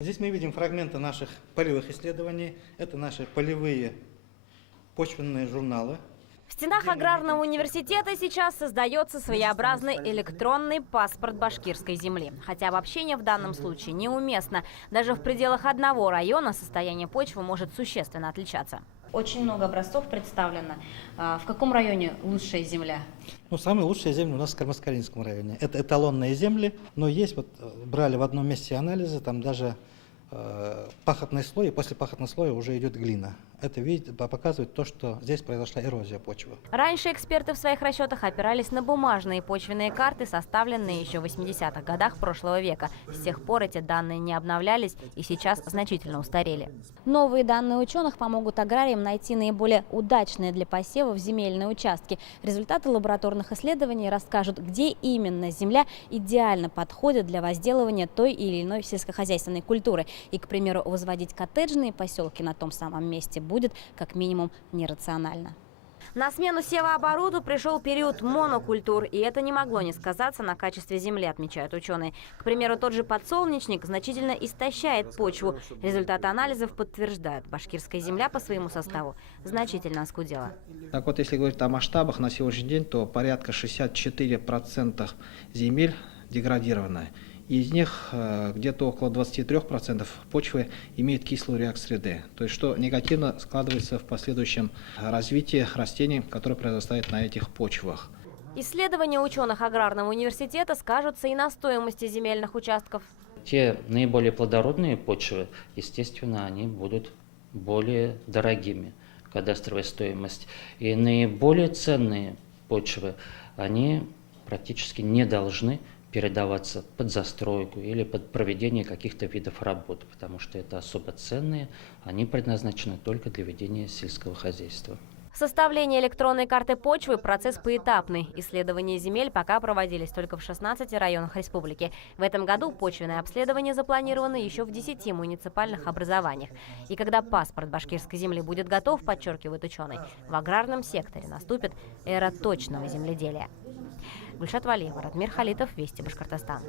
Здесь мы видим фрагменты наших полевых исследований. Это наши полевые почвенные журналы. В стенах аграрного университета сейчас создается своеобразный электронный паспорт башкирской земли. Хотя обобщение в данном случае неуместно. Даже в пределах одного района состояние почвы может существенно отличаться. Очень много образцов представлено. В каком районе лучшая земля? Самые лучшие земли у нас в Кармаскалинском районе. Это эталонные земли, но есть, брали в одном месте анализы, там даже пахотный слой, и после пахотного слоя уже идет глина. Это показывает то, что здесь произошла эрозия почвы. Раньше эксперты в своих расчетах опирались на бумажные почвенные карты, составленные еще в 80-х годах прошлого века. С тех пор эти данные не обновлялись и сейчас значительно устарели. Новые данные ученых помогут аграриям найти наиболее удачные для посевов земельные участки. Результаты лабораторных исследований расскажут, где именно земля идеально подходит для возделывания той или иной сельскохозяйственной культуры. И, к примеру, возводить коттеджные поселки на том самом месте будет как минимум нерационально. На смену севообороту пришел период монокультур, и это не могло не сказаться на качестве земли, отмечают ученые. К примеру, тот же подсолнечник значительно истощает почву. Результаты анализов подтверждают, башкирская земля по своему составу значительно оскудела. Так вот, если говорить о масштабах на сегодняшний день, то порядка 64% земель деградированы. Из них где-то около 23% почвы имеют кислую реакцию среды, то есть что негативно складывается в последующем развитии растений, которые произрастают на этих почвах. Исследования ученых аграрного университета скажутся и на стоимости земельных участков. Те наиболее плодородные почвы, естественно, они будут более дорогими, кадастровая стоимость. И наиболее ценные почвы, они практически не должны передаваться под застройку или под проведение каких-то видов работ, потому что это особо ценные, они предназначены только для ведения сельского хозяйства. Составление электронной карты почвы – процесс поэтапный. Исследования земель пока проводились только в 16 районах республики. В этом году почвенное обследование запланировано еще в 10 муниципальных образованиях. И когда паспорт башкирской земли будет готов, подчеркивают ученые, в аграрном секторе наступит эра точного земледелия. Гульшат Валиева, Радмир Халитов, Вести Башкортостан.